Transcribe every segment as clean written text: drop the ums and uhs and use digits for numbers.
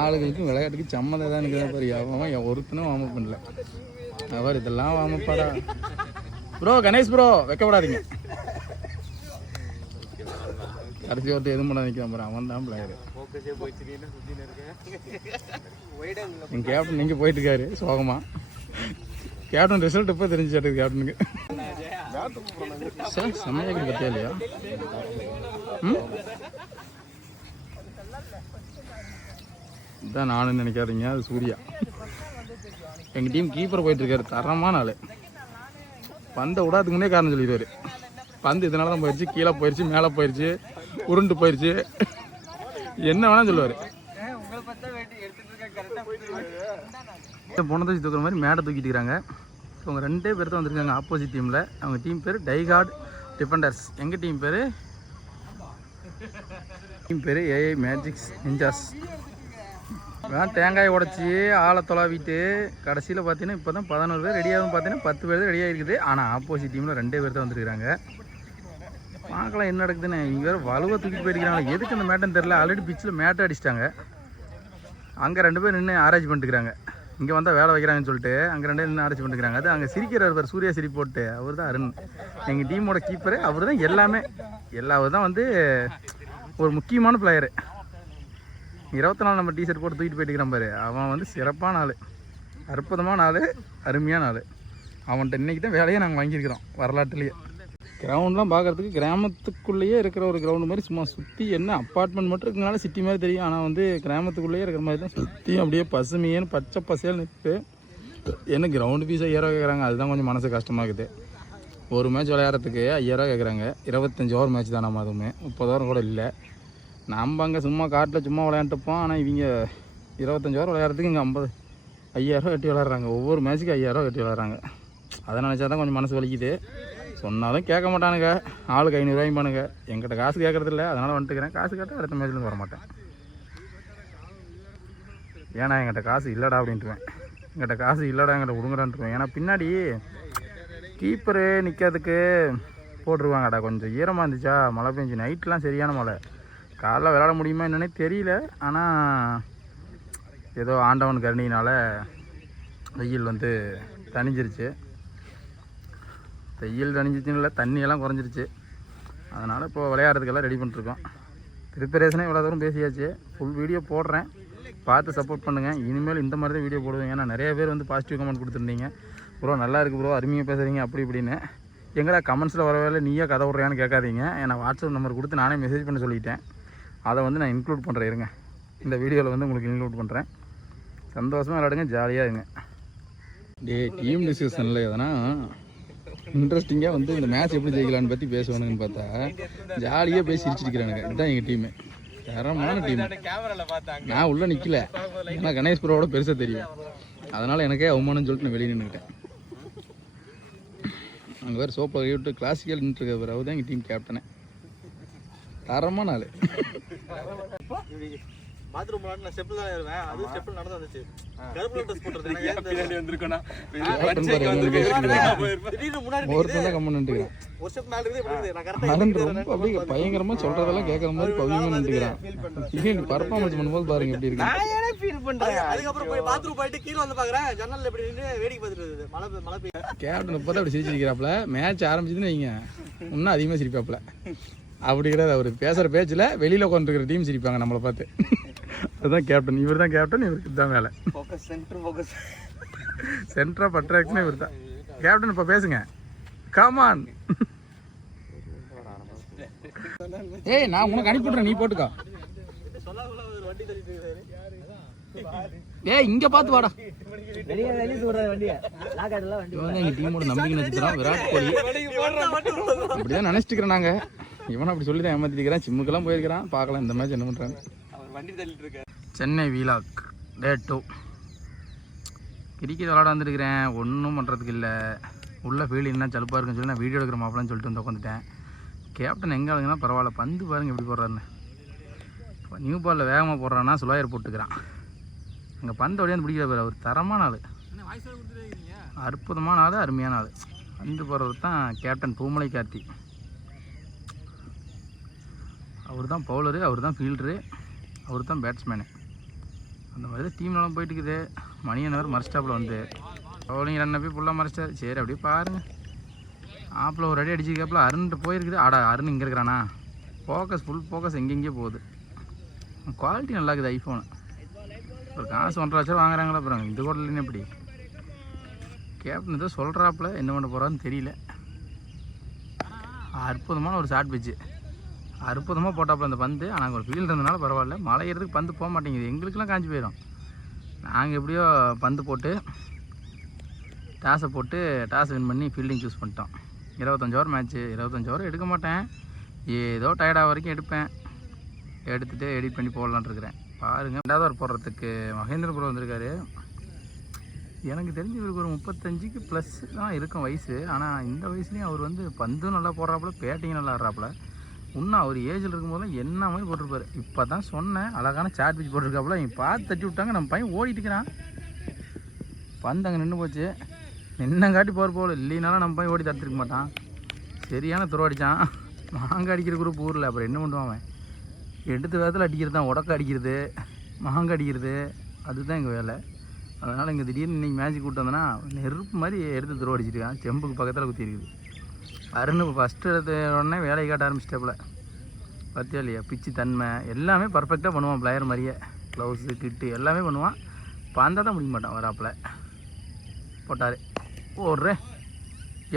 ஆளுகளுக்கும் விளையாட்டுக்கு சம்மந்தம் தான் நிற்கிறத பாரு. அவன் ஒருத்தனும் வார்ம் அப் பண்ணல. அவர் இதெல்லாம் வார்ம் அப்பாடா. ப்ரோ கணேஷ் ப்ரோ வைக்கப்படாதீங்க. கடைசி ஒருத்தர் எதுவும் பண்ண நிற்கிறான் பாரு. அவன் தான் பிளேயரு. எங்கள் கேப்டன் நீங்கள் போயிட்டு இருக்காரு சோகமா. கேப்டன் ரிசல்ட் இப்போ தெரிஞ்சுட்டு கேப்டனுக்கு. சார் செம்மையாக பற்றியா இல்லையா? இதுதான் நானும் நினைக்காதீங்க. அது சூர்யா. எங்கள் டீம் கீப்பர் போயிட்டுருக்காரு. தரமான ஆள். பந்தை விடாதுக்கு முன்னே காரணம் சொல்லிடுவார். பந்து இதனால தான் போயிடுச்சு, கீழே போயிடுச்சு, மேலே போயிடுச்சு, உருண்டு போயிடுச்சு, என்ன வேணாலும் சொல்லுவார். போனதை தூக்குற மாதிரி மேடை தூக்கிட்டு இருக்கிறாங்க. அவங்க 2 பேர் தான் வந்திருக்காங்க ஆப்போசிட் டீமில். அவங்க டீம் பேர் டைகார்ட் டிஃபெண்டர்ஸ். எங்கள் டீம் பேர் ஏஐ மேஜிக்ஸ் நிஞ்சாஸ். தேங்காய் உடச்சி ஆளை தொலாவிட்டு கடைசியில் பார்த்தீங்கன்னா இப்போ தான் 11 பேர் ரெடியாகும். பார்த்தீங்கன்னா 10 பேர் தான் ரெடியாக இருக்குது. ஆனால் ஆப்போசிட் டீமில் 2 பேர் தான் வந்துருக்குறாங்க. பார்க்கலாம் என்ன நடக்குதுன்னு. இங்கே வேறு வலுவை தூக்கிட்டு போயிருக்கிறாங்க. எதுக்கு அந்த மேட்டன் தெரில. ஆல்ரெடி பிச்சில் மேட்டை அடிச்சிட்டாங்க. அங்கே 2 பேர் நின்று ஆராய்ச்சி பண்ணிட்டுருக்காங்க. இங்கே வந்தால் வேலை வைக்கிறாங்கன்னு சொல்லிட்டு அங்கே 2 நின்று ஆராய்ச்சி பண்ணிட்டுருக்காங்க. அது அங்கே சிரிக்கிறார் சூர்யா சிரிப்பு போட்டு. அவர் தான் அருண், எங்கள் டீமோட கீப்பரு. அவர் தான் எல்லாமே. அவர் தான் வந்து ஒரு முக்கியமான பிளேயரு. 24 நம்ம டிஷர்ட் போட்டு தூக்கிட்டு போயிட்டுக்கிறான் பாரு. அவன் வந்து சிறப்பான ஆள், அற்புதமான ஆள், அருமையான ஆள். அவன்கிட்ட இன்றைக்கி தான் வேலையை நாங்கள் வாங்கியிருக்கிறோம் வரலாற்றுலேயே. கிரவுண்ட்லாம் பார்க்குறதுக்கு கிராமத்துக்குள்ளேயே இருக்கிற ஒரு கிரவுண்டு மாதிரி சும்மா சுற்றி என்ன அப்பார்ட்மெண்ட் மட்டும் இருக்கிறனால சிட்டி மாதிரி தெரியும். ஆனால் வந்து கிராமத்துக்குள்ளேயே இருக்கிற மாதிரி தான் சுற்றியும் அப்படியே பசுமையேன்னு பச்சை பசையில் நிற்கு. என்ன கிரவுண்டு ஃபீஸாக 5000 கேட்குறாங்க. அதுதான் கொஞ்சம் மனசு கஷ்டமாக இருக்குது. ஒரு மேட்ச் விளையாடுறதுக்கு 5000 கேட்குறாங்க. 25 ஓவர் மேட்ச் தான். நம்ம அதுவுமே 30 ஓவர் கூட இல்லை. நம்ம அங்கே சும்மா காட்டில் சும்மா விளையாண்டுப்போம். ஆனால் இவங்க 25 ஓவர் விளையாடுறதுக்கு இங்கே 5000 கட்டி விளையாடுறாங்க. ஒவ்வொரு மேட்ச்சுக்கு 5000 கட்டி விளையாடுறாங்க. அதை நினச்சா தான் கொஞ்சம் மனசு வலிக்குது. சொன்னாலும் கேட்க மாட்டானுங்க. ஆளுக்கு 500 ரூபாய்ப்பானுங்க. எங்கிட்ட காசு கேட்குறதில்ல, அதனால் வந்துட்டுக்கிறேன். காசு கேட்டால் அடுத்த மேட்ச்லேருந்து வரமாட்டேன். ஏன்னா எங்கிட்ட காசு இல்லைடா அப்படின்ட்டுவேன். எங்கிட்ட காசு இல்லைடா எங்கிட்ட விடுங்கடான்ட்டுருவேன். ஏன்னா பின்னாடி கீப்பரு நிற்கிறதுக்கு போட்டுருவாங்கடா. கொஞ்சம் ஈரமாக இருந்துச்சா, மழை பெஞ்சு நைட்லாம் சரியான மழை. காலைல விளையாட முடியுமா என்னன்னே தெரியல. ஆனால் ஏதோ ஆண்டவன் கருணியினால் வெயில் வந்து தணிஞ்சிருச்சு. வெயில் தணிஞ்சிச்சுன்னு இல்லை, தண்ணியெல்லாம் குறைஞ்சிருச்சு. அதனால் இப்போ விளையாடுறதுக்கெல்லாம் ரெடி பண்ணிட்டுருக்கோம். ப்ரிப்பரேஷனே இவ்வளோ தூரம் பேசியாச்சு. ஃபுல் வீடியோ போடுறேன், பார்த்து சப்போர்ட் பண்ணுங்கள். இனிமேல் இந்த மாதிரி தான் வீடியோ போடுவேன். ஏன்னா நிறைய பேர் வந்து பாசிட்டிவ் கமெண்ட் கொடுத்துருந்தீங்க. ப்ரோ நல்லா இருக்குது ப்ரோ, அருமையாக பேசுகிறீங்க அப்படி இப்படின்னு. எங்கடா கமெண்ட்ஸில் வர வேலை நீயே கதை விட்றியான்னு கேட்காதீங்க. ஏன்னா வாட்ஸ்அப் நம்பர் கொடுத்து நானே மெசேஜ் பண்ண சொல்லிட்டேன். அதை வந்து நான் இன்க்ளூட் பண்ணுறேன். இருங்க, இந்த வீடியோவில் வந்து உங்களுக்கு இன்க்ளூட் பண்ணுறேன். சந்தோஷமாக விளையாடுங்க, ஜாலியாக இருங்க. டீம் டிஸ்கஷனில் எதனா இன்ட்ரெஸ்டிங்காக வந்து இந்த மேட்ச் எப்படி ஜெயிக்கலான்னு பற்றி பேசுவானுங்கன்னு பார்த்தா ஜாலியாக போய் சிரிச்சிருக்கிறானுங்க. இதுதான் எங்கள் டீமு, தரமான டீம். நான் உள்ளே நிற்கல, ஏன்னா கணேஷ் ப்ரோவோட பெருசாக தெரியும். அதனால் எனக்கே அவமானம்னு சொல்லிட்டு நான் வெளியே நின்றுக்கிட்டேன். அங்கே வேறு சோப்பை விட்டு கிளாசிக்கல் நின்றுருக்க அவர் தான் எங்கள் டீம் கேப்டனே. தரமான ஆள். பாத்ரூம் நான் ஸ்டெப்ல தான் ஏறுவேன். அது ஸ்டெப்ல நடந்து வந்துச்சு. கருப்புல ட்ரெஸ் போட்டுறது பின்னாடி வந்திருக்கனா. திடீர்னு முன்னாடி ஒருத்தன் தான் கம்மன் நின்னுக்கிறான். ஒரு ஸ்டெப் மேல இருக்குது இப்படி இருக்குது. நான் கரெக்ட்டா ரொம்ப அப்படியே பயங்கரமா சொல்றதெல்லாம் கேக்குற மாதிரி பவியமா நின்னுக்கிறான். இது பெர்ஃபார்மன்ஸ் பண்ணும்போது பாருங்க எப்படி இருக்கு. நான் ஏனே ஃபீல் பண்றேன். அதுக்கு அப்புறம் போய் பாத்ரூம் போயிட்டு கீழ வந்து பாக்குறேன். ஜன்னல்ல இப்படி நின்னு வேடிக்கை பார்த்துட்டு இருக்குது. மழை பெய்யுது. கேப்டன் இப்பதான் அப்படி சிரிச்சிருக்காப்ல. மேட்ச் ஆரம்பிச்சதுன்னு வைங்க, இன்னும் அதிகமா சிரிப்பாப்ல. அப்படி கிடையாது, அவர் பேசுகிற பேச்சில் வெளியில் உட்காந்துருக்கிற டீம் சிரிப்பாங்க நம்மளை பார்த்து. அதுதான் கேப்டன். இவர் தான் கேப்டன், இவருக்கு தான் வேலை. சென்டர் ஆஃப் அட்ராக்ஷன் இவர் தான் கேப்டன். இப்போ பேசுங்க, கமான். ஏய் நான் உனக்கு அனுப்பிவிட்றேன், நீ போட்டுக்கோ. ஏய் இங்க பார்த்து வாடா. எங்கள் டீமோட நம்பிக்கை நட்சத்திரம் விராட் கோலி. அப்படிதான் நினச்சிட்டு இருக்கிறோம் நாங்கள். இவனை அப்படி சொல்லி தான் ஏமாத்திருக்கிறான். சிம்முக்கெல்லாம் போயிருக்கிறான். பார்க்கலாம் இந்த மேட்ச் என்ன பண்ணுறாங்க. சென்னை வீலாக் டே 2 கிரிக்கெட் விளாட வந்துருக்கிறேன். ஒன்றும் பண்ணுறதுக்கு இல்லை. உள்ள ஃபீல்டிங்னா சலுப்பாக இருக்குன்னு சொல்லி நான் வீடியோ எடுக்கிற மாப்பிள்ளான்னு சொல்லிட்டு வந்து உட்காந்துட்டேன். கேப்டன் எங்கே ஆளுங்கன்னா பரவாயில்ல, பந்து பாருங்கள் எப்படி போடுறாருன்னு. நியூ பாலில் வேகமாக போடுறான்னா சுலாயர் போட்டுக்கிறான். அங்கே பந்து அப்படியே பிடிக்கிற பேர். அவர் தரமான ஆள், அற்புதமான ஆள், அருமையான ஆள். பந்து போடுறவர் தான் கேப்டன் பூமலை கார்த்தி. அவர் தான் பவுலரு, அவர் தான் ஃபீல்டரு, அவர் தான் பேட்ஸ்மேனு. அந்த மாதிரி தான் டீம்லாம் போயிட்டு இருக்குது. மணியனவர் மறைச்சிட்டாப்புல வந்து பவுலிங் ரன்னை போய் ஃபுல்லாக மறைச்சிட்டாரு. சரி அப்படியே பாருங்கள். ஆப்பில் ஒரு அடி அடிச்சிருக்காப்புல அருண்கிட்ட போயிருக்குது. அருண் இங்கே இருக்கிறானா? ஃபுல் ஃபோக்கஸ் எங்கெங்கேயோ போகுது. குவாலிட்டி நல்லா இருக்குது ஐஃபோனு. ஒரு காசு 1.5 லட்சம் வாங்குறாங்களா அப்புறம் இந்த கோட்டில் எப்படி? கேப்டன் ஏதோ சொல்கிறாப்புல, என்ன பண்ண போகிறான்னு தெரியல. அற்புதமான ஒரு ஷார்ட் பிச்சு, அற்புதமாக போட்டாப்புல அந்த பந்து. ஆனால் ஒரு ஃபீல்டு இருந்தனால பரவாயில்ல. மழை ஏறதுக்கு பந்து போக மாட்டேங்குது. எங்களுக்கெல்லாம் காஞ்சி போயிடும். நாங்கள் எப்படியோ பந்து போட்டு டாஸ் வின் பண்ணி ஃபீல்டிங் சூஸ் பண்ணிட்டோம். 25 ஓவர் மேட்ச்சு. 25 ஓவர் எடுக்க மாட்டேன், ஏதோ டயர்டாக வரைக்கும் எடுப்பேன். எடுத்துகிட்டு எடிட் பண்ணி போடலான்னு இருக்கிறேன். பாருங்கள், 2வது ஓவர் போடுறதுக்கு மகேந்திர ப்ரோ வந்திருக்காரு. எனக்கு தெரிஞ்சு இவருக்கு ஒரு 35க்கு ப்ளஸ் தான் இருக்கும் வயசு. ஆனால் இந்த வயசுலேயும் அவர் வந்து பந்தும் நல்லா போடுறாப்புல, பேட்டிங் நல்லா ஆடுறாப்புல. இன்னும் அவர் ஏஜில் இருக்கும்போதெல்லாம் என்ன மாதிரி போட்டிருப்பாரு. இப்போ தான் சொன்னேன், அழகான சாட் பிச் போட்டிருக்காப்புல. இவங்க பார்த்து தட்டி விட்டாங்க. நம்ம பையன் ஓடிட்டு இருக்கிறான். பந்து அங்கே நின்று போச்சு. நின்னங்காட்டி போகல. இல்லைனாலும் நம்ம பையன் ஓடி தடுத்துருக்க மாட்டான். சரியான துறை அடித்தான். மாங்காய் அடிக்கிற குரூப் ஊரில். அப்புறம் என்ன பண்ணுவான் அவன்? எடுத்து வேகத்தில் அடிக்கிறது தான். உடக்க அடிக்கிறது, மாங்காய் அடிக்கிறது, அதுதான் எங்கள் வேலை. அதனால் இங்கே திடீர்னு இன்றைக்கி மேட்ச் கூப்பிட்டு வந்தோன்னா நெருப்பு மாதிரி எடுத்து துருவ அடிச்சிருக்கான். செம்புக்கு பக்கத்தில் குத்தி இருக்குது. அருண் ஃபஸ்ட்டு எடுத்த உடனே வேலையை காட்ட ஆரம்பிச்சிட்டாப்புல. பார்த்தியா இல்லையா? பிச்சு தன்மை எல்லாமே பர்ஃபெக்டாக பண்ணுவான். பிளேயர் மாதிரியே க்ளவுஸு கிட்டு எல்லாமே பண்ணுவான். பந்தா தான் முடிக்க மாட்டான். வராப்பில் போட்டார். ஓடுறே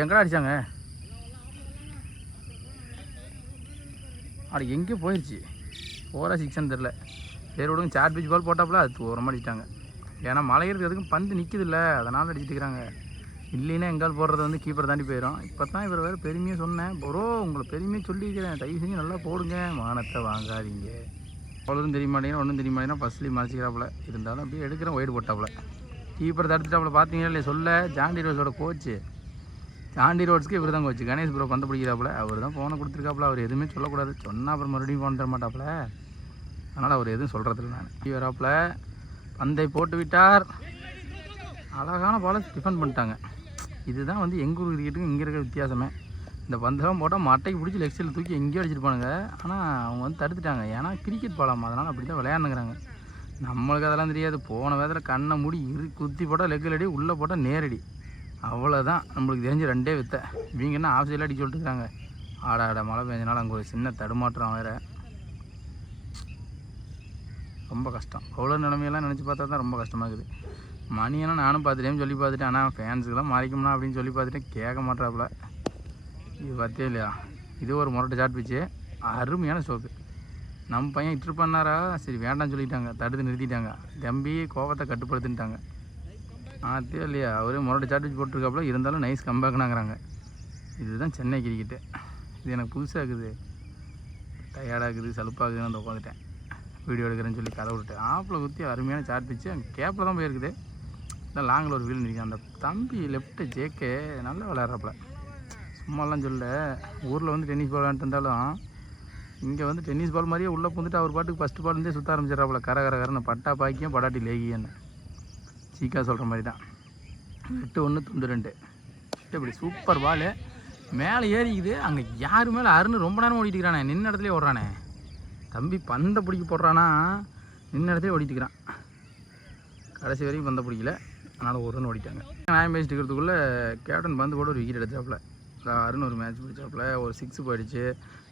எங்கடா அடித்தாங்க? அது எங்கேயோ போயிடுச்சு. 4 6 தெரில. சரி விடுங்க. சாட் பிச் பால் போட்டாப்புல அது ஓரமாக அடிச்சிட்டாங்க. ஏன்னா மழை இருக்கிறதுக்கும் பந்து நிற்குது இல்லை, அதனால் அடிச்சுட்டு இருக்கிறாங்க. இல்லைன்னா எங்கால் போடுறது வந்து கீப்பர் தாண்டி போயிடும். இப்போ தான் இவர் வேறு பெருமையாக சொன்னேன். ப்ரோ உங்களை பெருமையாக சொல்லிக்கிறேன், தயவு செஞ்சு நல்லா போடுங்க, மானத்தை வாங்காதீங்க. அவ்வளோதும் தெரிய மாட்டேங்கன்னா ஒன்றும் தெரிய மாட்டேங்கன்னா ஃபஸ்ட்லேயும் மறைச்சிக்கிறாப்புல. இருந்தாலும் அப்படியே எடுக்கிறேன். ஒயிடு போட்டாப்புல. கீப்பர் தடுத்துட்டாப்புல. பார்த்தீங்களா இல்லையா? சொல்ல ஜாண்டி ரோட்ஸோட கோச்சு. ஜாண்டி ரோட்ஸ்க்கு இவர் தான் கோச்சு. கணேஷ் ப்ரோ பந்து பிடிக்கிறாப்புல. அவர் தான் ஃபோனை கொடுத்துருக்காப்புல. அவர் எதுவுமே சொல்லக்கூடாது. சொன்னால் அப்புறம் மறுபடியும் ஃபோன் தர மாட்டாப்புல. அதனால் அவர் எதுவும் சொல்கிறதில்ல. நான் வராப்புல பந்தை போட்டு விட்டார். அழகான பாலை டிஃபன் பண்ணிட்டாங்க. இதுதான் வந்து எங்கள் ஊர் கிரிக்கெட்டுக்கு இங்கே இருக்கிற வித்தியாசமே. இந்த பந்தெல்லாம் போட்டால் மட்டைக்கு பிடிச்சி லெக் சைடில் தூக்கி எங்கேயோ அடிச்சிருப்பானுங்க. ஆனால் அவங்க வந்து தடுத்துட்டாங்க. ஏன்னா கிரிக்கெட் பாலாமா, அதனால் அப்படி தான் விளையாடுங்கிறாங்க. நம்மளுக்கு அதெல்லாம் தெரியாது. போன வேதத்தில் கண்ணை மூடி குத்தி போட்டால் லெக்கில் அடி, உள்ளே போட்டால் நேரடி. அவ்வளோதான் நம்மளுக்கு தெரிஞ்சு 2 வித்தை. இவங்க என்ன ஆஃப் சைடில் அடி சொல்லிட்டுருக்காங்க. ஆட மழை பெஞ்சனால அங்கே ஒரு சின்ன தடுமாற்றம் வேறு. ரொம்ப கஷ்டம். அவ்வளோ நிலைமையெல்லாம் நினச்சி பார்த்தா தான் ரொம்ப கஷ்டமாக இருக்குது. மணியெல்லாம் நானும் பார்த்துட்டேன்னு சொல்லி பார்த்துட்டேன். ஆனால் ஃபேன்ஸுக்கெல்லாம் மாறிக்கும்னா அப்படின்னு சொல்லி பார்த்துட்டேன். கேட்க மாட்டாப்புல. இது பார்த்தே இல்லையா? இது ஒரு முரட்டை சாட் பிச்சு. அருமையான ஸ்ட்ரோக்கு. நம்ம பையன் இட்டு பண்ணாரா? சரி வேண்டாம்னு சொல்லிட்டாங்க. தடுத்து நிறுத்திட்டாங்க. தம்பி கோபத்தை கட்டுப்படுத்திட்டாங்க. பார்த்தே இல்லையா? அவரே முரட்டை சாட் பிச்சு போட்டிருக்காப்புல. இருந்தாலும் நைஸ் கம்பேக்னாங்கிறாங்க. இதுதான் சென்னை கிரிக்கெட்டு. இது எனக்கு புதுசாக இருக்குது. டயர்டாகுது, சலுப்பாகுதுன்னு வந்து உட்காந்துட்டேன். வீடியோ எடுக்கிறேன்னு சொல்லி கதை விட்டு ஆப்பில் குத்தி அருமையான சாட் பிச்சு. அங்கே கேப்பில் தான் போயிருக்குது. இல்லை லாங்கில் ஒரு வீல் நிற்கும். அந்த தம்பி லெஃப்ட்டு ஜேக்கே நல்லா விளையாடுறாப்புல. சும்மாலாம் சொல்ல. ஊரில் வந்து டென்னிஸ் பால் விளையாண்டு இருந்தாலும் இங்கே வந்து டென்னிஸ் பால் மாதிரியே உள்ளே புந்துட்டு அவர் பாட்டுக்கு ஃபஸ்ட்டு பால்லேருந்தே சுற்ற ஆரம்பிச்சிடறாப்புல. கரன்னு பட்டா பாக்கியம் படாட்டி லேகியன்னு சீக்கா சொல்கிற மாதிரி தான். 8-1 துண்டு 2 இப்படி சூப்பர் பால் மேலே ஏறிக்குது. அங்கே யாரு மேலே அருண் ரொம்ப நேரம் ஓடிட்டுக்கிறானே. நின்ன இடத்துலேயே ஓடுறானே தம்பி. பந்தை பிடிக்க போடுறானா நின்ன இடத்துல ஓடிட்டுக்கிறான். கடைசி வரைக்கும் பந்தை பிடிக்கல. அதனால் ஒரு ரன் ஓடிட்டாங்க. நியாயம் பேசிட்டு இருக்கிறதுக்குள்ளே கேப்டன் பந்து போட்டு ஒரு விக்கெட் எடுத்தாப்புல. அருண் ஒரு மேட்ச் பிடிச்சாப்புல. ஒரு 6 போயிடுச்சு.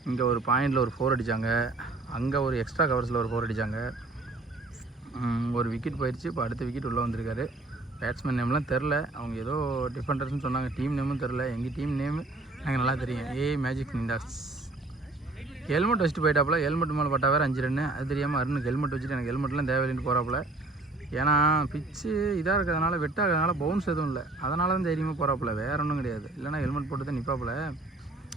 இங்கே ஒரு பாயிண்டில் ஒரு 4 அடித்தாங்க. அங்கே ஒரு எக்ஸ்ட்ரா கவர்ஸில் ஒரு 4 அடித்தாங்க. ஒரு விக்கெட் போயிடுச்சு. இப்போ அடுத்த விக்கெட் உள்ளே வந்திருக்காரு. பேட்ஸ்மேன் நேம்லாம் தெரில. அவங்க ஏதோ டிஃபெண்டர்ஸ்னு சொன்னாங்க. டீம் நேமும் தெரில. எங்கள் டீம் நேம் எனக்கு நல்லா தெரியும். மேஜிக் நிண்டாஸ். ஹெல்மெட் வச்சுட்டு போயிட்டாப்புல. ஹெல்மெட் மேலே பட்டா வேறு 5 ரன்னு. அது தெரியாமல் அருணுக்கு ஹெல்மெட் வச்சுட்டு எனக்கு ஹெல்மெட்லாம் தேவையில்லைன்னு போகிறாப்புல. ஏன்னா பிச்சு இதாக இருக்கிறதுனால வெட்டாகிறதுனால பவுன்ஸ் எதுவும் இல்லை. அதனால தான் தைரியமாக போகிறாப்புல. வேறு ஒன்றும் கிடையாது. இல்லைனா ஹெல்மெட் போட்டு தான் நிற்பாப்புல.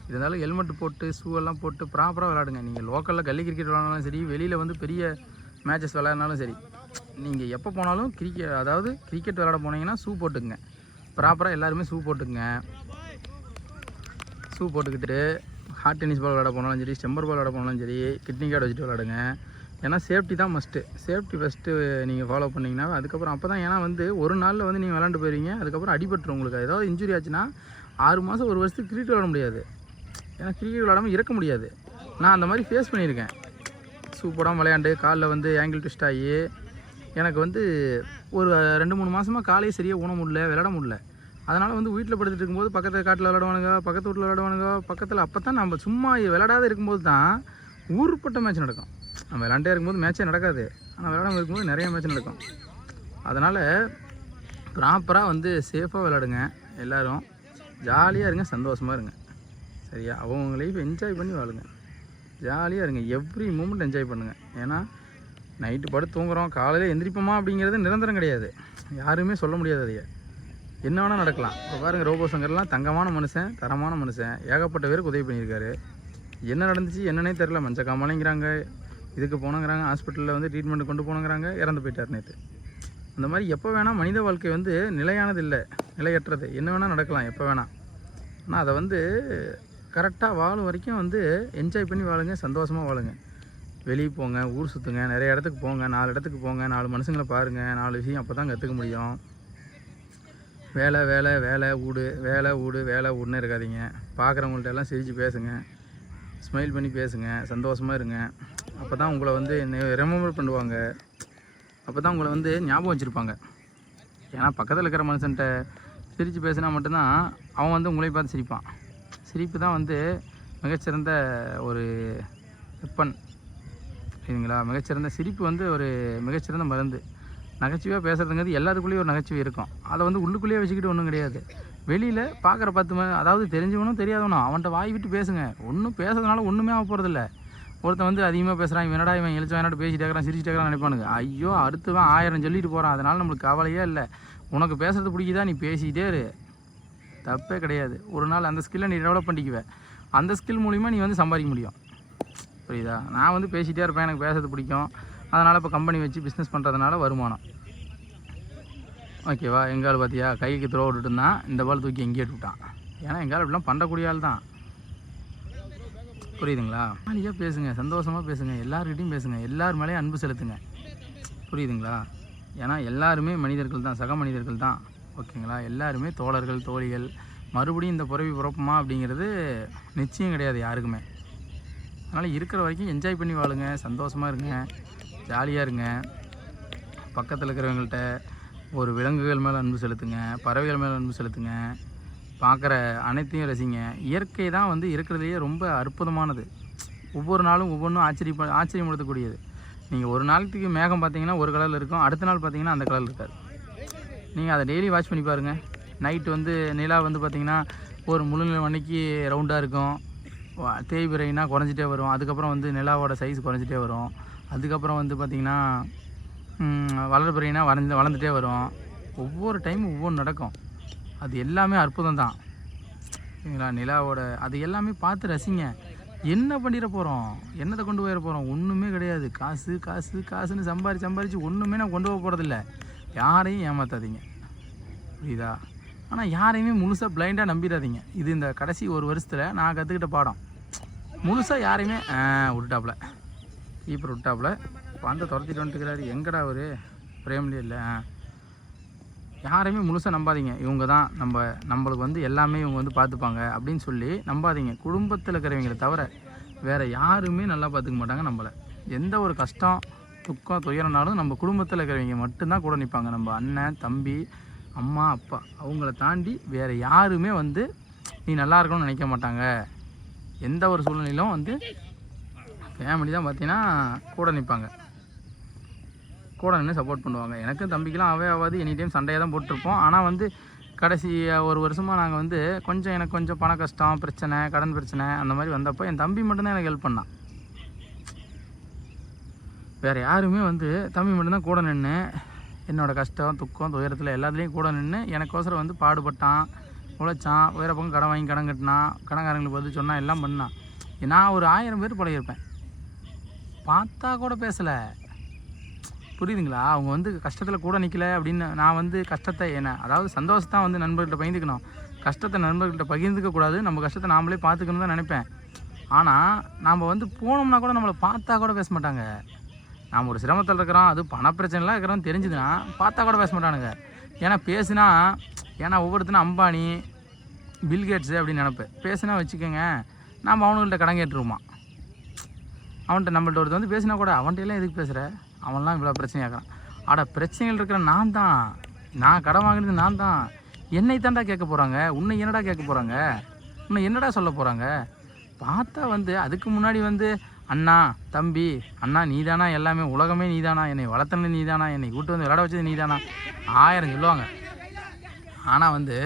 இருந்தாலும் ஹெல்மெட் போட்டு ஷூவெல்லாம் போட்டு ப்ராப்பராக விளையாடுங்க. நீங்கள் லோக்கலில் கல்லி கிரிக்கெட் விளையாடினாலும் சரி, வெளியில் வந்து பெரிய மேட்சஸ் விளையாடினாலும் சரி, நீங்கள் எப்போ போனாலும் கிரிக்கெட் விளையாட போனீங்கன்னா ஷூ போட்டுக்குங்க. ப்ராப்பராக எல்லாருமே ஷூ போட்டுக்குங்க. ஷூ போட்டுக்கிட்டு ஹார்ட் டென்னிஸ் பால் விளையாட போனாலும் சரி, ஸ்டெம்பர் பால் விளையாட போனாலும் சரி, கிட்னி கார்டு வச்சுட்டு விளையாடுங்க. ஏன்னா சேஃப்டி தான் மஸ்ட்டு. சேஃப்டி ஃபஸ்ட்டு நீங்கள் ஃபாலோ பண்ணிங்கன்னா அதுக்கப்புறம் அப்போ தான். ஏன்னா வந்து ஒரு நாளில் வந்து நீங்கள் விளாண்டு போயிருவீங்க. அதுக்கப்புறம் அடிபட்டுரும். உங்களுக்கு ஏதாவது இன்ஜுரி ஆச்சுன்னா 6 மாதம் 1 வருஷத்துக்கு கிரிக்கெட் விளாட முடியாது. ஏன்னா கிரிக்கெட் விளாடாமல் இறக்க முடியாது. நான் அந்த மாதிரி ஃபேஸ் பண்ணியிருக்கேன். ஷூ போடாமல் விளையாண்டு காலில் வந்து ஆங்கிள் ட்விஸ்ட் ஆகி எனக்கு வந்து ஒரு 2-3 மாதமாக காலையே சரியாக ஊன முடியல, விளையாட முடியல. அதனால் வந்து வீட்டில் படுத்துட்டு இருக்கும்போது பக்கத்தில் காட்டில் விளையாடுவானுங்க, பக்கத்து வீட்டில் விளையாடுவானுங்க, பக்கத்தில். அப்போ தான் நம்ம சும்மா விளையாடாத இருக்கும்போது தான் ஊருப்பட்ட மேட்ச் நடக்கும். நம்ம விளையாண்டே இருக்கும்போது மேட்ச்சே நடக்காது, ஆனால் விளையாடாமல் இருக்கும்போது நிறைய மேட்ச் நடக்கும். அதனால் ப்ராப்பராக வந்து சேஃபாக விளையாடுங்க, எல்லோரும் ஜாலியாக இருங்க, சந்தோஷமாக இருங்க. சரியா? அவங்க லைஃப் என்ஜாய் பண்ணி வாழுங்க, ஜாலியாக இருங்க, எவ்ரி மூமெண்ட் என்ஜாய் பண்ணுங்கள். ஏன்னா நைட்டு படுத்து தூங்குறோம், காலையில் எந்திரிப்போமா அப்படிங்கிறது நிரந்தரம் கிடையாது, யாருமே சொல்ல முடியாது. அதையே என்ன வேணால் நடக்கலாம். இப்போ பாருங்கள், ரோபோ சங்கர்லாம் தங்கமான மனுஷன், தரமான மனுஷன், ஏகப்பட்ட பேருக்கு உதவி பண்ணியிருக்காரு. என்ன நடந்துச்சு என்னன்னே தெரில, மஞ்சள் காமாலைங்கிறாங்க, இதுக்கு போனங்கிறாங்க, ஹாஸ்பிட்டலில் வந்து ட்ரீட்மெண்ட் கொண்டு போனங்கிறாங்க, இறந்து போயிட்டார் நேற்று. அந்த மாதிரி எப்போ வேணால் மனித வாழ்க்கை வந்து நிலையானது இல்லை, நிலையற்றது, என்ன வேணால் நடக்கலாம் எப்போ வேணால். ஆனால் அதை வந்து கரெக்டாக வாழும் வரைக்கும் வந்து என்ஜாய் பண்ணி வாழுங்க, சந்தோஷமாக வாழுங்க. வெளியே போங்க, ஊர் சுற்றுங்க, நிறைய இடத்துக்கு போங்க, 4 இடத்துக்கு போங்க, 4 மனுஷங்களை பாருங்கள், 4 விஷயம் அப்போ தான் கற்றுக்க முடியும். வேலை வேலை வேலை வீடு, வேலை வீடு வேலை வீடுன்னு இருக்காதீங்க. பார்க்குறவங்கள்ட்ட எல்லாம் சிரித்து பேசுங்க, ஸ்மைல் பண்ணி பேசுங்க, சந்தோஷமாக இருங்க. அப்போ தான் உங்களை வந்து ரெமெம்பர் பண்ணுவாங்க, அப்போ தான் உங்களை வந்து ஞாபகம் வச்சுருப்பாங்க. ஏன்னா பக்கத்தில் இருக்கிற மனுஷன்ட்ட சிரித்து பேசினா மட்டும்தான் அவன் வந்து உங்களை பார்த்து சிரிப்பான். சிரிப்பு தான் வந்து மிகச்சிறந்த ஒரு வெப்பன், சரிங்களா? மிகச்சிறந்த சிரிப்பு வந்து ஒரு மிகச்சிறந்த மருந்து. நகைச்சுவையாக பேசுகிறதுங்கிறது எல்லாத்துக்குள்ளேயும் ஒரு நகைச்சுவை இருக்கும், அதை வந்து உள்ளுக்குள்ளேயே வச்சுக்கிட்டு ஒன்றும் கிடையாது. வெளியில் பார்க்குற 10 அதாவது தெரிஞ்சவனும் தெரியாதவனும் அவன்கிட்ட வாய் விட்டு பேசுங்க, ஒன்றும் பேசுறதுனால ஒன்றுமே ஆக போகிறதில்ல. ஒருத்தன் வந்து அதிகமாக பேசுகிறான், இவனடா இவன் எழுச்சி வேணாட்டு பேசிட்டு இருக்கிறான், சிரிச்சுட்டு இருக்கிறான் நினைப்பானுங்க. ஐயோ, அடுத்தவன் 1000 சொல்லிட்டு போகிறான், அதனால் நம்மளுக்கு கவலையே இல்லை. உனக்கு பேசுறது பிடிக்குதா, நீ பேசிக்கிட்டே இரு, தப்பே கிடையாது. ஒரு நாள் அந்த ஸ்கில்லை நீ டெவலப் பண்ணிக்குவேன், அந்த ஸ்கில் மூலிமா நீ வந்து சம்பாதிக்க முடியும். புரியுதா? நான் வந்து பேசிகிட்டே இருப்பேன், எனக்கு பேசுறது பிடிக்கும், அதனால் இப்போ கம்பெனி வச்சு பிஸ்னஸ் பண்ணுறதுனால வருமானம். ஓகேவா? எங்கால் பார்த்தியா, கைக்கு த்ரோ விட்டுட்டு இருந்தான், இந்த பால் தூக்கி எங்கேயே விட்டுட்டான். ஏன்னா எங்கால் இப்படிலாம் பண்ணக்கூடிய ஆள் தான். புரியுதுங்களா? ஜாலியாக பேசுங்க, சந்தோஷமாக பேசுங்க, எல்லாருக்கிட்டையும் பேசுங்க, எல்லார் மேலேயும் அன்பு செலுத்துங்க. புரியுதுங்களா? ஏன்னா எல்லாருமே மனிதர்கள் தான், சக மனிதர்கள் தான். ஓகேங்களா? எல்லாருமே தோழர்கள், தோழிகள். மறுபடியும் இந்த பிறவி பிறப்புமா அப்படிங்கிறது நிச்சயம் கிடையாது யாருக்குமே. அதனால் இருக்கிற வரைக்கும் என்ஜாய் பண்ணி வாழுங்க, சந்தோஷமாக இருங்க, ஜாலியாக இருங்க. பக்கத்தில் இருக்கிறவங்கள்ட்ட ஒரு விலங்குகள் மேலே அன்பு செலுத்துங்க, பறவைகள் மேலே அன்பு செலுத்துங்க, பார்க்குற அனைத்தையும் ரசிங்க. இயற்கை தான் வந்து இருக்கிறதுலையே ரொம்ப அற்புதமானது. ஒவ்வொரு நாளும் ஒவ்வொன்றும் ஆச்சரியப்படுத்தக்கூடியது. நீங்கள் ஒரு நாளைக்கு மேகம் பார்த்தீங்கன்னா ஒரு கலரில் இருக்கும், அடுத்த நாள் பார்த்தீங்கன்னா அந்த கலரில் இருக்காது. நீங்கள் அதை டெய்லி வாட்ச் பண்ணி பாருங்கள். நைட்டு வந்து நிலா வந்து பார்த்திங்கன்னா ஒரு முழு அன்னைக்கு ரவுண்டாக இருக்கும், தேய்பிறைனா குறைஞ்சிட்டே வரும், அதுக்கப்புறம் வந்து நிலாவோட சைஸ் குறைஞ்சிட்டே வரும், அதுக்கப்புறம் வந்து பார்த்திங்கன்னா வளர்பிறைனா வளர்ந்துட்டே வரும். ஒவ்வொரு டைமும் ஒவ்வொன்று நடக்கும், அது எல்லாமே அற்புதம் தான். சரிங்களா? நிலாவோட அது எல்லாமே பார்த்து ரசிங்க. என்ன பண்ணிட போகிறோம், என்னத்தை கொண்டு போயிட போகிறோம், ஒன்றுமே கிடையாது. காசு காசு காசுன்னு சம்பாரித்து ஒன்றுமே நான் கொண்டு போக போகிறதில்ல. யாரையும் ஏமாற்றாதீங்க, புரியுதா? ஆனால் யாரையுமே முழுசாக பிளைண்டாக நம்பிடாதீங்க. இது இந்த கடைசி 1 வருஷத்தில் நான் கற்றுக்கிட்ட பாடம். முழுசாக யாரையுமே விட்டுட்டாப்புல, கீப்பர் விட்டாப்புல, பந்தை துரத்திட்டு வந்துட்டுக்கிறாரு. எங்கடா அவர் பிரேம்லேயே இல்லை. யாரையுமே முழுசாக நம்பாதீங்க. இவங்க தான் நம்மளுக்கு வந்து எல்லாமே இவங்க வந்து பார்த்துப்பாங்க அப்படின்னு சொல்லி நம்பாதீங்க. குடும்பத்தில் இருக்கிறவங்களை தவிர வேறு யாருமே நல்லா பார்த்துக்க மாட்டாங்க நம்மளை. எந்த ஒரு கஷ்டம் துக்கம் துயரம்னாலும் நம்ம குடும்பத்தில் இருக்கிறவங்க மட்டும்தான் கூட நிற்பாங்க. நம்ம அண்ணன் தம்பி அம்மா அப்பா அவங்கள தாண்டி வேறு யாருமே வந்து நீ நல்லா இருக்கணும்னு நினைக்க மாட்டாங்க. எந்த ஒரு சூழ்நிலையிலும் வந்து ஃபேமிலி தான் பார்த்தீங்கன்னா கூட நிற்பாங்க, கூட நின்று சப்போர்ட் பண்ணுவாங்க. எனக்கும் தம்பிக்கெலாம் ஆகாது, எனி டைம் சண்டையாக தான் போட்டிருப்போம். ஆனால் வந்து கடைசி 1 வருஷமாக நாங்கள் வந்து எனக்கு கொஞ்சம் பண கஷ்டம் பிரச்சனை, கடன் பிரச்சனை அந்த மாதிரி வந்தப்போ என் தம்பி மட்டும்தான் எனக்கு ஹெல்ப் பண்ணான். வேறு யாருமே வந்து தம்பி மட்டும்தான் கூட நின்று என்னோடய கஷ்டம் துக்கம் துயரத்தில் எல்லாத்துலேயும் கூட நின்று எனக்கோசரம் வந்து பாடுபட்டான், உழைச்சான், வேறு பக்கம் கடன் வாங்கி கடன் கட்டினான், கடன்காரங்களுக்கு பதில் சொன்னான், எல்லாம் பண்ணான். நான் ஒரு 1000 பேர் பழகிருப்பேன், பார்த்தா கூட பேசலை. புரியுதுங்களா? அவங்க வந்து கஷ்டத்தில் கூட நிற்கலை அப்படின்னு நான் வந்து கஷ்டத்தை அதாவது சந்தோஷத்தான் வந்து நண்பர்கள்ட்ட பகிர்ந்துக்கணும், கஷ்டத்தை நண்பர்கள்ட்ட பகிர்ந்துக்கக்கூடாது. நம்ம கஷ்டத்தை நாமளே பார்த்துக்கணும் தான் நினைப்பேன். ஆனால் நாம் வந்து போனோம்னா கூட நம்மளை பார்த்தா கூட பேச மாட்டாங்க. நாம் ஒரு சிரமத்தில் இருக்கிறோம், அது பணப்பிரச்சனைலாம் இருக்கிறோன்னு தெரிஞ்சுதுன்னா பார்த்தா கூட பேச மாட்டானுங்க. ஏன்னா பேசுனா, ஏன்னா ஒவ்வொருத்தனும் அம்பானி பில்கேட்ஸு அப்படின்னு நினைப்பேன். பேசுனா வச்சுக்கோங்க, நாம் அவனுங்கள்ட்ட கடன் கேட்டுருவோமா. அவன்கிட்ட நம்மள்ட்ட ஒருத்தர் வந்து பேசினா கூட அவன்கிட்ட எல்லாம் எதுக்கு பேசுகிற, அவன்லாம் இவ்வளோ பிரச்சனையாக்குறான். பிரச்சனைகள் இருக்கிற நான் கடன் வாங்கினது நான் தான். என்னை தாண்டா கேட்க போகிறாங்க, உன்னை என்னடா கேட்க போகிறாங்க, உன்னை என்னடா சொல்ல போகிறாங்க. பார்த்தா வந்து அதுக்கு முன்னாடி வந்து அண்ணா தம்பி அண்ணா நீதானா, எல்லாமே உலகமே நீதானா, என்னை வளர்த்தனது நீதானா, என்னை கூட்டு வந்து விளையாட வச்சது நீதானா, 1000 சொல்லுவாங்க. ஆனால் வந்து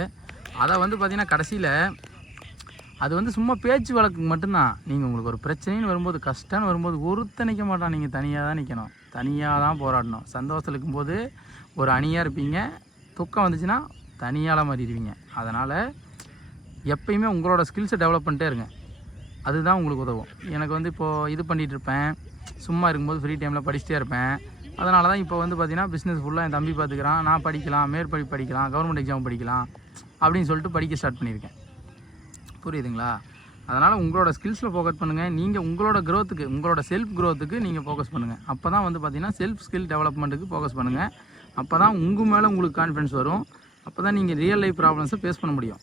அதை வந்து பார்த்திங்கன்னா கடைசியில் அது வந்து சும்மா பேச்சு வழக்கு மட்டும்தான். நீங்கள் உங்களுக்கு ஒரு பிரச்சனைன்னு வரும்போது, கஷ்டம்னு வரும்போது ஒருத்தர் நிற்க மாட்டான், நீங்கள் தனியாக தான் நிற்கணும், தனியாக தான் போராடணும். சந்தோஷத்தில் இருக்கும்போது ஒரு அணியாக இருப்பீங்க, துக்கம் வந்துச்சுன்னா தனியால் மாறிடுவீங்க. அதனால் எப்பயுமே உங்களோட ஸ்கில்ஸை டெவலப் பண்ணிட்டே இருங்க, அதுதான் உங்களுக்கு உதவும். எனக்கு வந்து இப்போது இது பண்ணிகிட்டு இருப்பேன், சும்மா இருக்கும்போது ஃப்ரீ டைமில் படிச்சுட்டே இருப்பேன். அதனால தான் இப்போ வந்து பார்த்திங்கன்னா பிஸ்னஸ் ஃபுல்லாக என் தம்பி பார்த்துக்கிறான், நான் படிக்கலாம், மேற்படிப்பு படிக்கலாம், கவர்மெண்ட் எக்ஸாம் படிக்கலாம் அப்படின்னு சொல்லிட்டு படிக்க ஸ்டார்ட் பண்ணியிருக்கேன். புரியுதுங்களா? அதனால் உங்களோட ஸ்கில்ஸில் ஃபோக்கஸ் பண்ணுங்கள். நீங்கள் உங்களோட க்ரோத்துக்கு, உங்களோட செல்ஃப் க்ரோத்துக்கு நீங்கள் ஃபோக்கஸ் பண்ணுங்கள். அப்போ தான் வந்து பார்த்திங்கன்னா செல்ஃப் ஸ்கில் டெவலப்மெண்ட்டுக்கு ஃபோக்கஸ் பண்ணுங்கள். அப்போ தான் உங்கள் மேலே உங்களுக்கு கான்ஃபிடன்ஸ் வரும். அப்போ தான் நீங்கள் ரியல் லைஃப் ப்ராப்ளம்ஸை ஃபேஸ் பண்ண முடியும்.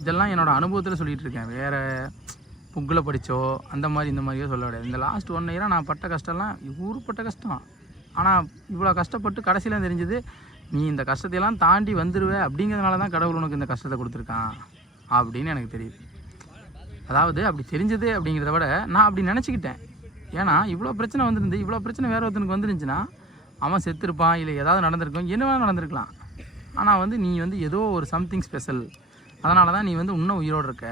இதெல்லாம் என்னோடய அனுபவத்தில் சொல்லிகிட்டு இருக்கேன், வேறு புக்கில் படித்தோ அந்த மாதிரி இந்த மாதிரியோ சொல்ல முடியாது. இந்த லாஸ்ட் 1 இயராக நான் பட்ட கஷ்டம்லாம் ஊருப்பட்ட கஷ்டம். ஆனால் இவ்வளோ கஷ்டப்பட்டு கடைசியில் தெரிஞ்சது, நீ இந்த கஷ்டத்தையெல்லாம் தாண்டி வந்துடுவே அப்படிங்கிறதுனால தான் கடவுள் உனக்கு இந்த கஷ்டத்தை கொடுத்துருக்கான் அப்படின்னு எனக்கு தெரியுது. அதாவது அப்படி தெரிஞ்சது அப்படிங்கிறத விட நான் அப்படி நினச்சிக்கிட்டேன். ஏன்னா இவ்வளோ பிரச்சனை வந்துருந்து, இவ்வளோ பிரச்சனை வேறு ஒருத்தனுக்கு வந்துருந்துச்சுன்னா அவன் செத்துருப்பான், இல்லை ஏதாவது நடந்திருக்கும், என்ன வேணால் நடந்திருக்கலாம். ஆனால் வந்து நீ வந்து ஏதோ ஒரு சம்திங் ஸ்பெஷல், அதனால தான் நீ வந்து இன்னும் உயிரோடு இருக்க.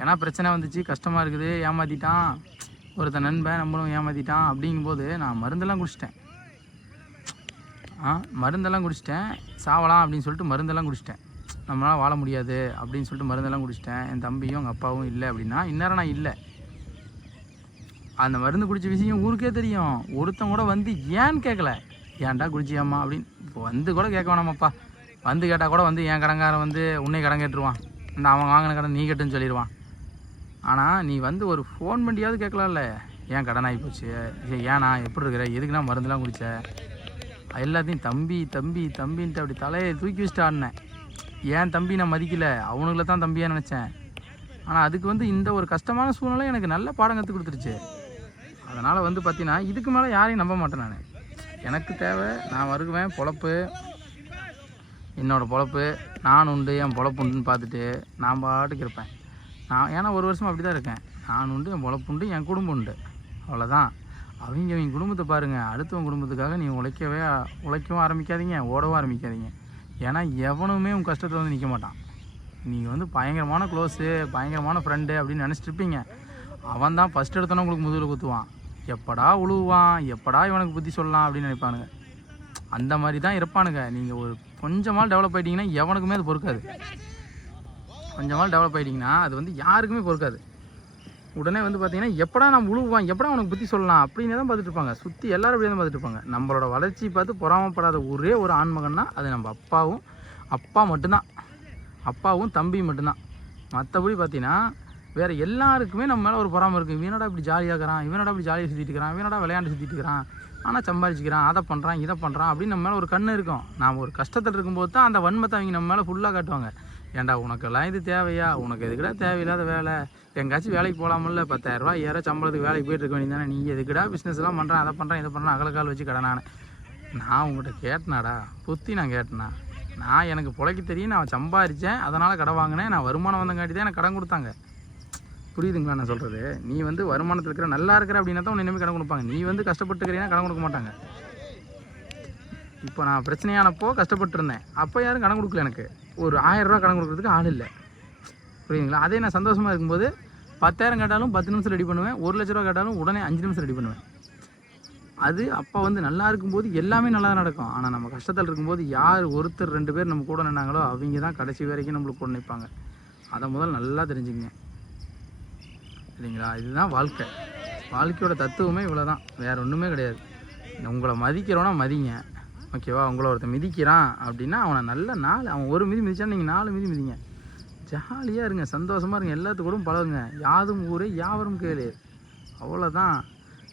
ஏன்னா பிரச்சனை வந்துச்சு, கஷ்டமாக இருக்குது, ஏமாற்றிட்டான் ஒருத்தன் நண்பன், நம்மளும் ஏமாற்றிட்டான் அப்படிங்கும்போது நான் மருந்தெல்லாம் குடிச்சிட்டேன். மருந்தெல்லாம் குடிச்சிட்டேன், சாவலாம் அப்படின்னு சொல்லிட்டு மருந்தெல்லாம் குடிச்சிட்டேன். நம்மளால் வாழ முடியாது அப்படின்னு சொல்லிட்டு மருந்தெல்லாம் குடிச்சிட்டேன். என் தம்பியும் எங்கள் அப்பாவும் இல்லை அப்படின்னா இந்நேரம் நான் இல்லை. அந்த மருந்து குடித்த விஷயம் ஊருக்கே தெரியும். ஒருத்தன் கூட வந்து ஏன்னு கேட்கல, ஏன்டா குடிச்சியாம்மா அப்படின்னு. இப்போ வந்து கூட கேட்க வேணாமாப்பா, வந்து கேட்டால் கூட வந்து என் கடங்காரன் வந்து உன்னை கடன் கேட்டுருவான், இந்த அவன் வாங்கின கடன் நீ கேட்டுன்னு சொல்லிடுவான். ஆனால் நீ வந்து ஒரு ஃபோன் பண்ணியாவது கேட்கலாம்ல, ஏன் கடன் ஆகி போச்சு, ஏன்னா எப்படி இருக்கிற, எதுக்குன்னா மருந்துலாம் குடித்த, எல்லாத்தையும் தம்பி தம்பி தம்பின்ட்டு அப்படி தலையை தூக்கி வச்சுட்டு ஆடினேன். ஏன் தம்பி நான் மதிக்கலை, அவனுங்கள தான் தம்பியாக நினச்சேன். ஆனால் அதுக்கு வந்து இந்த ஒரு கஷ்டமான சூழ்நிலை எனக்கு நல்ல பாடம் கற்றுக் கொடுத்துருச்சு. அதனால் வந்து பார்த்தீங்கன்னா இதுக்கு மேலே யாரையும் நம்ப மாட்டேன். நான் எனக்கு தேவை, நான் வருவேன், பொழப்பு என்னோடய பொழப்பு, நான் உண்டு, என் பொழப்பு உண்டுன்னு பார்த்துட்டு நான் பாட்டுக்கு இருப்பேன். நான் ஏன்னா ஒரு வருஷம் அப்படி தான் இருக்கேன். நான் உண்டு, என் பொழப்பு உண்டு, என் குடும்பம் உண்டு, அவ்வளோதான். அவங்க குடும்பத்தை பாருங்கள், அடுத்தவங்க குடும்பத்துக்காக நீங்கள் உழைக்கவும் ஆரம்பிக்காதீங்க, ஓடவும் ஆரம்பிக்காதீங்க. ஏன்னா எவனுமே உங்கள் கஷ்டத்தில் வந்து நிற்க மாட்டான். நீங்கள் வந்து பயங்கரமான க்ளோஸு, பயங்கரமான ஃப்ரெண்டு அப்படின்னு நினச்சிட்டு இருப்பீங்க. அவன் தான் ஃபஸ்ட் எடுத்தோன்னா உங்களுக்கு முதுகில் குத்துவான், எப்படா உழுவான், எப்படா இவனுக்கு புத்தி சொல்லலாம் அப்படின்னு நினைப்பானுங்க. அந்த மாதிரி தான் இருப்பானுங்க. நீங்கள் ஒரு கொஞ்சமால் டெவலப் ஆகிட்டிங்கன்னா எவனுக்குமே அது பொறுக்காது. கொஞ்சமால் டெவலப் ஆகிட்டிங்கன்னா அது வந்து யாருக்குமே பொறுக்காது. உடனே வந்து பார்த்தீங்கன்னா எப்படா நான் உழுவான், எப்படா அவனுக்கு புத்தி சொல்லலாம் அப்படின்னு தான் பார்த்துட்டு இருப்பாங்க. சுற்றி எல்லோரும் அப்படி தான் பார்த்துட்டு இருப்பாங்க. நம்மளோட வளர்ச்சி பார்த்து பொறாமப்படாத ஒரே ஒரு ஆண்மகன்னா அது நம்ம அப்பா மட்டும்தான், அப்பாவும் தம்பியும் மட்டும்தான். மற்றபடி பார்த்தீங்கன்னா வேறு எல்லாருக்குமே நம்ம மேலே ஒரு பொறாமை இருக்குது. இவனடா இப்படி ஜாலியாக இருக்கிறான், இவனடா இப்படி ஜாலியாக சுற்றிட்டு இருக்கிறான், இவனடா விளையாண்டு சுற்றிட்டு இருக்கிறான், ஆனால் சம்பாதிச்சிக்கிறான், அதை பண்ணுறான், இதை பண்ணுறான் அப்படின்னு நம்ம மேலே ஒரு கண்ணு இருக்கும். நாம் ஒரு கஷ்டத்தில் இருக்கும்போது தான் அந்த வன்மத்தை அவங்க நம்ம மேலே ஃபுல்லாக காட்டுவாங்க. ஏன்டா உனக்கெல்லாம் இது தேவையா, உனக்கு எதுக்குடா தேவையில்லாத வேலை, எங்காச்சும் வேலைக்கு போகலாமில்ல, 10,000 ரூபா ஏற சம்பளத்துக்கு வேலைக்கு போயிட்டு இருக்க வேண்டியதானே, நீ எதுக்குடா பிஸ்னஸ்லாம் பண்ணுறேன், அதை பண்ணுறேன், இதை பண்ணுறேன், அகலக்கால் வச்சு கடனானே. நான் உங்கள்கிட்ட கேட்டனாடா புத்தி, நான் கேட்டேனா, நான் எனக்கு பிழைக்க தெரியும், நான் சம்பாதிச்சேன், அதனால் கடன் வாங்கினேன், நான் வருமானம் வந்தங்காட்டி தான் எனக்கு கடன் கொடுத்தாங்க. புரியுதுங்களா நான் சொல்கிறது? நீ வந்து வருமானத்தில் இருக்கிற நல்லா இருக்கிற அப்படின்னா தான் உன்னை இனிமேல் கடன் கொடுப்பாங்க. நீ வந்து கஷ்டப்பட்டுக்கிறீங்கன்னா கடன் கொடுக்க மாட்டாங்க. இப்போ நான் பிரச்சனையானப்போ கஷ்டப்பட்டுருந்தேன், அப்போ யாரும் கடன் கொடுக்கல. எனக்கு ஒரு 1000 ரூபா கடன் கொடுக்குறதுக்கு ஆள் இல்லை. புரியுதுங்களா? அதே நான் சந்தோஷமாக இருக்கும்போது 10,000 கேட்டாலும் 10 நிமிஷம் ரெடி பண்ணுவேன், 1 லட்ச ரூபா கேட்டாலும் உடனே 5 நிமிஷம் ரெடி பண்ணுவேன். அது அப்போ வந்து நல்லா இருக்கும்போது எல்லாமே நல்லா நடக்கும். ஆனால் நம்ம கஷ்டத்தில் இருக்கும்போது யார் ஒருத்தர் 2 பேர் நம்ம கூட நின்னாங்களோ அவங்க தான் கடைசி வரைக்கும் நம்மளுக்கு கூட நிற்பாங்க. அதை முதல்ல நல்லா தெரிஞ்சுக்கங்க, சரிங்களா? இதுதான் வாழ்க்கை. வாழ்க்கையோட தத்துவமே இவ்வளோ தான், வேறு ஒன்றுமே கிடையாது. உங்களை மதிக்கிறோன்னா மதிங்க, ஓகேவா? உங்களை ஒருத்தன் மிதிக்கிறான் அப்படின்னா அவனை நல்ல அவன் ஒரு மிதி மிதிச்சாலும் நீங்கள் 4 மிதி மிதிங்க. ஜாலியாக இருங்க, சந்தோஷமாக இருங்க, எல்லாத்துக்கூடும் பழகுங்க. யாதும் ஊரே யாவரும் கேளு, அவ்வளோதான்.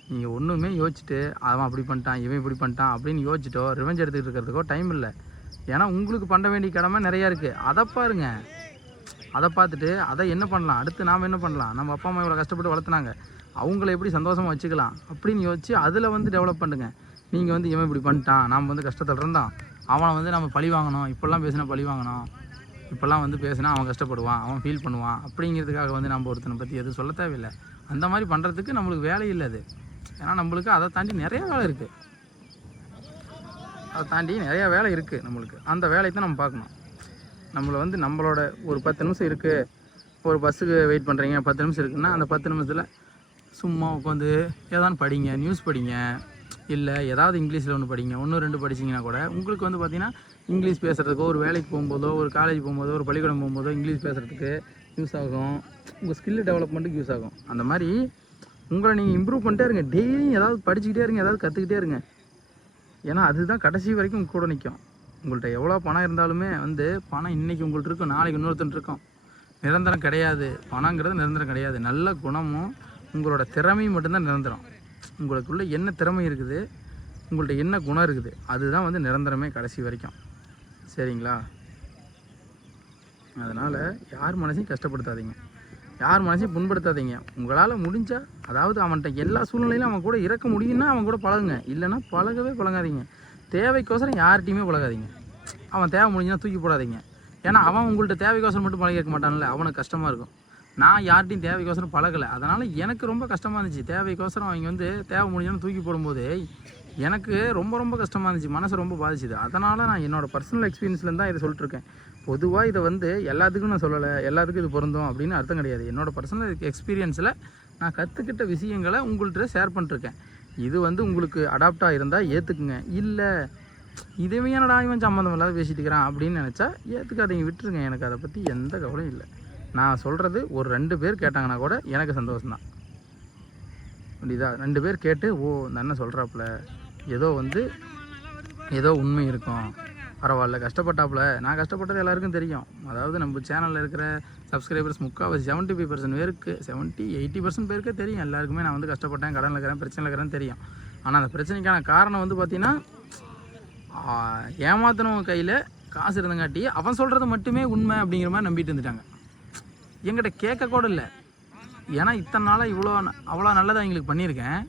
நீங்கள் ஒன்றுமே யோசிச்சுட்டு அவன் அப்படி பண்ணிட்டான், இவன் இப்படி பண்ணிட்டான் அப்படின்னு யோசிச்சுட்டோ ரிவெஞ்ச் எடுத்துக்கிட்டு இருக்கிறதுக்கோ டைம் இல்லை. ஏன்னா உங்களுக்கு பண்ண வேண்டிய கடமை நிறையா இருக்குது. அதை பாருங்க, அதை பார்த்துட்டு அதை என்ன பண்ணலாம், அடுத்து நாம் என்ன பண்ணலாம், நம்ம அப்பா அம்மா இவ்வளோ கஷ்டப்பட்டு வளர்த்துனாங்க, அவங்கள எப்படி சந்தோஷமாக வச்சுக்கலாம் அப்படின்னு யோசிச்சு அதில் வந்து டெவலப் பண்ணுங்க. நீங்கள் வந்து இவன் இப்படி பண்ணிட்டான், நாம் வந்து கஷ்டத்தில் இருந்தான், அவனை வந்து நம்ம பழி வாங்கணும், இப்போல்லாம் பேசினா பழி வாங்கணும், இப்போல்லாம் வந்து பேசினா அவன் கஷ்டப்படுவான், அவன் ஃபீல் பண்ணுவான் அப்படிங்கிறதுக்காக வந்து நம்ம ஒருத்தனை பற்றி எதுவும் சொல்ல தேவையில்லை. அந்த மாதிரி பண்ணுறதுக்கு நம்மளுக்கு வேலை இல்லை அது. ஏன்னா நம்மளுக்கு அதை தாண்டி நிறைய வேலை இருக்குது, அதை தாண்டி நிறையா வேலை இருக்குது நம்மளுக்கு. அந்த வேலையை தான் நம்ம பார்க்கணும். நம்மளை வந்து நம்மளோட ஒரு 10 நிமிஷம் இருக்குது, ஒரு பஸ்ஸுக்கு வெயிட் பண்ணுறீங்க, 10 நிமிஷம் இருக்குன்னா அந்த 10 நிமிஷத்தில் சும்மா உட்காந்து ஏதாவது படிங்க, நியூஸ் படிங்க, இல்லை ஏதாவது இங்கிலீஷில் ஒன்று படிங்க. 1-2 படிச்சிங்கன்னா கூட உங்களுக்கு வந்து பார்த்திங்கன்னா இங்கிலீஷ் பேசுகிறதுக்கோ, ஒரு வேலைக்கு போகும்போதோ, ஒரு காலேஜ் போகும்போதோ, ஒரு பள்ளிக்கூடம் போகும்போதோ இங்கிலீஷ் பேசுகிறதுக்கு யூஸ் ஆகும், உங்கள் ஸ்கில்லு டெவலப்மெண்ட்டுக்கு யூஸ் ஆகும். அந்த மாதிரி உங்களை நீங்கள் இம்ப்ரூவ் பண்ணிட்டே இருங்க, டெய்லியும் ஏதாவது படிச்சுக்கிட்டே இருங்க, ஏதாவது கற்றுக்கிட்டே இருங்க. ஏன்னா அதுதான் கடைசி வரைக்கும் உங்கள் கூட நிற்கும். உங்கள்கிட்ட எவ்வளோ பணம் இருந்தாலுமே வந்து பணம் இன்றைக்கி உங்கள்கிட்ட இருக்கும், நாளைக்கு இன்னொருத்தன் இருக்கும். நிரந்தரம் கிடையாது, பணங்கிறது நிரந்தரம் கிடையாது. நல்ல குணமும் உங்களோட திறமையும் மட்டும்தான் நிரந்தரம். உங்களுக்குள்ளே என்ன திறமை இருக்குது, உங்கள்கிட்ட என்ன குணம் இருக்குது, அதுதான் வந்து நிரந்தரமே கடைசி வரைக்கும். சரிங்களா? அதனால் யார் மனசையும் கஷ்டப்படுத்தாதீங்க, யார் மனசையும் புண்படுத்தாதீங்க. உங்களால் முடிஞ்சால், அதாவது அவன்கிட்ட எல்லா சூழ்நிலையிலும் அவன் கூட இறக்க முடியும்னா அவன் கூட பழகுங்க, இல்லைன்னா பழகாதீங்க. தேவைக்கோசரம் யார்கிட்டையுமே பழகாதீங்க. அவன் தேவை முடிஞ்சுன்னா தூக்கி போடாதீங்க. ஏன்னா அவன் உங்கள்கிட்ட தேவைக்கோசரம் மட்டும் பழகிருக்க மாட்டான்ல, அவனுக்கு கஷ்டமாக இருக்கும். நான் யார்கிட்டையும் தேவைக்கோசரம் பழகலை, அதனால் எனக்கு ரொம்ப கஷ்டமாக இருந்துச்சு. தேவைக்கோசரம் அவங்க வந்து தேவை முடிஞ்சாலும் தூக்கி போடும்போது எனக்கு ரொம்ப கஷ்டமாக இருந்துச்சு, மனசை ரொம்ப பாதிச்சுது. அதனால் நான் என்னோடய பர்சனல் எக்ஸ்பீரியன்ஸ்லேருந்து தான் இதை சொல்லிட்டுருக்கேன். பொதுவாக இதை வந்து எல்லாத்துக்கும் நான் சொல்லலை, எல்லாத்துக்கும் இது பொருந்தும் அப்படின்னு அர்த்தம் கிடையாது. என்னோடய பர்சனல் எக்ஸ்பீரியன்ஸில் நான் கற்றுக்கிட்ட விஷயங்களை உங்கள்கிட்ட ஷேர் பண்ணிருக்கேன். இது வந்து உங்களுக்கு அடாப்டாக இருந்தால் ஏற்றுக்குங்க, இல்லை இதுவே என்னடா இவன் சம்மந்தம் இல்லாத பேசிட்டு இருக்கிறான் அப்படின்னு நினச்சா ஏற்றுக்காதீங்க, விட்டுருங்க. எனக்கு அதை பற்றி எந்த கவலையும் இல்லை. நான் சொல்கிறது ஒரு 2 பேர் கேட்டாங்கன்னா கூட எனக்கு சந்தோஷம்தான். புரியுதா? 2 பேர் கேட்டு ஓ இந்த அண்ணன் சொல்கிறாப்புல ஏதோ உண்மை இருக்கும், பரவாயில்ல, கஷ்டப்பட்டாப்புல. நான் கஷ்டப்பட்டது எல்லாருக்கும் தெரியும். அதாவது நம்ம சேனலில் இருக்கிற சப்ஸ்கிரைபர்ஸ் 75% பேருக்கு 70-80% பேருக்கே தெரியும். எல்லாருக்குமே நான் வந்து கஷ்டப்பட்டேன், கடனில் இருக்கிறேன், பிரச்சனையில் இருக்கிறேன்னு தெரியும். ஆனால் அந்த பிரச்சனைக்கான காரணம் வந்து பார்த்திங்கன்னா ஏமாத்தினவங்க கையில் காசு இருந்தங்காட்டி அவன் சொல்கிறது மட்டுமே உண்மை அப்படிங்கிற மாதிரி நம்பிட்டு இருந்துட்டாங்க. என்கிட்ட கேட்க கூட இல்லை. ஏன்னா இத்தனை நாளாக அவ்வளோ நல்லதாக அவங்களுக்கு பண்ணியிருக்கேன்.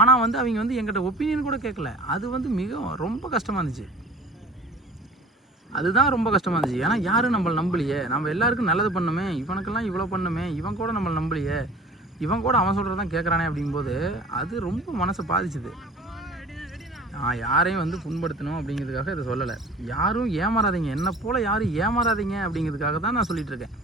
ஆனால் வந்து அவங்க வந்து என்கிட்ட ஒப்பீனியன் கூட கேட்கல. அது வந்து ரொம்ப கஷ்டமாக இருந்துச்சு. அதுதான் ரொம்ப கஷ்டமாக இருந்துச்சு. ஏன்னா யாரும் நம்மளை நம்பலையே, நம்ம எல்லாருக்கும் நல்லது பண்ணுமே, இவனுக்கெல்லாம் இவ்வளோ பண்ணுமே, இவன் கூட நம்மளை நம்பலையே, இவன் கூட அவன் சொல்கிறது தான் கேட்குறானே அப்படிங்கும்போது அது ரொம்ப மனசை பாதிச்சுது. நான் யாரையும் வந்து புண்படுத்தணும் அப்படிங்கிறதுக்காக இதை சொல்லலை. யாரும் ஏமாறாதீங்க, என்னை போல் யாரும் ஏமாறாதீங்க அப்படிங்கிறதுக்காக தான் நான் சொல்லிகிட்ருக்கேன்.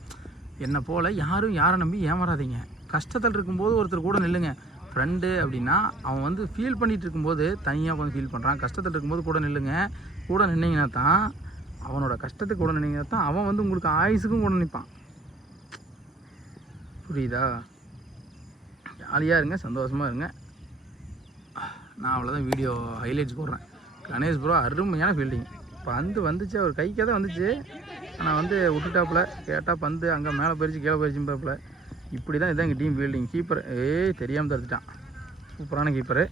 என்னை போல் யாரும் யாரை நம்பி ஏமாறாதீங்க. கஷ்டத்தில் இருக்கும்போது ஒருத்தர் கூட நில்லுங்க. ஃப்ரெண்டு அப்படின்னா அவன் வந்து ஃபீல் பண்ணிகிட்டு இருக்கும்போது தனியாக கொஞ்சம் ஃபீல் பண்ணுறான், கஷ்டத்தில் இருக்கும்போது கூட நில்லுங்க. கூட நின்னீங்கன்னா தான் அவனோட கஷ்டத்துக்கு கூட நின்னீங்கன்னா தான் அவன் வந்து உங்களுக்கு ஆயுசுக்கும் கூட நிற்பான். புரியுதா? ஜாலியாக இருங்க, சந்தோஷமாக இருங்க. நான் அவ்வளோதான் வீடியோ ஹைலைட்ஸ் போடுறேன். கணேஷ் ப்ரோ அருமையான ஃபீல்டிங். பந்து வந்துச்சு, அவர் கைக்கே தான் வந்துச்சு, ஆனால் வந்து விட்டுட்டாப்புல. கேட்டால் பந்து அங்கே மேலே போயிடுச்சு, கீழே போயிடுச்சுப்பாப்புல. இப்படி தான் இதான் எங்கள் டீம் ஃபீல்டிங். கீப்பர் தெரியாமல் தடுத்துட்டான். சூப்பரான கீப்பரு.